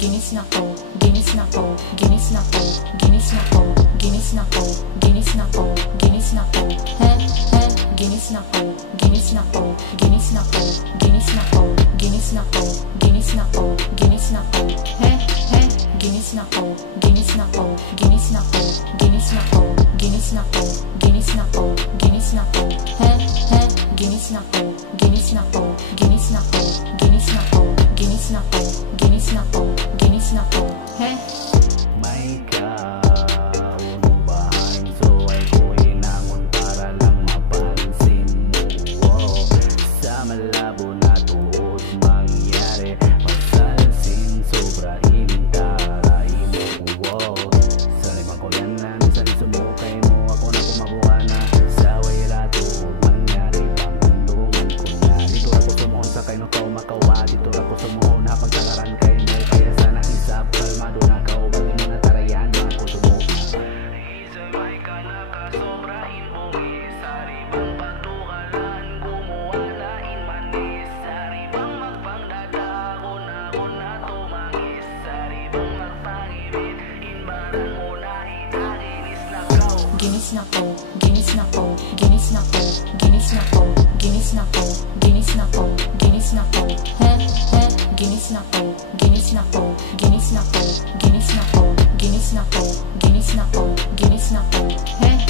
ginis na ko, ginis na ko, ginis na ko, ginis na ko, ginis na ko, ginis na ko, ginis na ko, he, ginis na ko, ginis na ko, ginis na ko, ginis na ko, ginis na ko, ginis na ko, ginis na ko, he, ginis na ko, ginis na ko, ginis na ko, ginis na ko, ginis na ko, ginis na ko, ginis na ko, he, ginis na ko, ginis na ko, ginis na ko, ginis na ko, ginis na ko, ginis na ko, ginis na ko, he. May kaunubahan, so ay ko hinangon para lang mapansin mo. Sa malabo na tuod mangyari, pagsalsin sobra inintarahin mo. Sa limang kulyanan, sa sumukay mo, ako na kumabuha na sa way rato mangyari. Pamundungan ko na dito ako sumuhon sa kayo to makawa. Dito ako sumuhon habang tagaran kayo mo. Kaya sana isap kalmado na kao. Bagay mo na tarayan mga puso mo. Isabay ka na kasobrahin mo. Saribang pagtukalan gumawa na inmanis. Saribang magpangdadako na ako na tumangis. Saribang magpangibit inbaran mo na itaginis na kao. Ginis na ko, ginis na ko, ginis na ko, ginis na ko, ginis na ko, ginis na ko, ginis na ko, he, ginis na ko, ginis na ko, ginis na ko, ginis na ko, ginis na ko, ginis na ko, ginis na ko, he,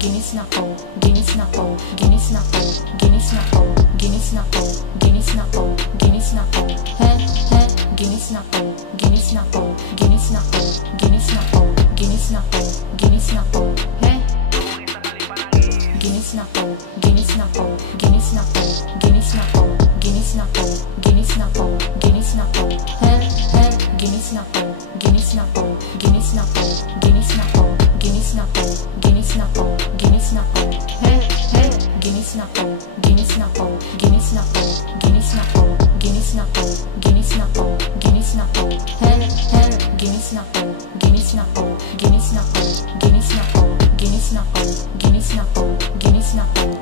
ginis na ko, ginis na ko, ginis na ko, ginis na ko, ginis na ko, ginis na ko, ginis na ko, he, ginis na ko, ginis na ko, ginis na ko, ginis na ko, ginis na ko, ginis na ko, he. Ginis na ko, ginis na ko, ginis na ko, ginis na ko, ginis na ko, ginis na ko, ginis na ko, he, ginis na ko, ginis na ko, ginis na ko, ginis na ko, ginis na ko, ginis na ko, ginis na ko, he, ginis na ko, ginis na ko, ginis na ko, ginis na ko, ginis na ko, ginis na ko, ginis na ko, he, ginis na ko, ginis na ko, ginis na ko, ginis na ko, ginis na ko, ginis na ko, ginis na ko.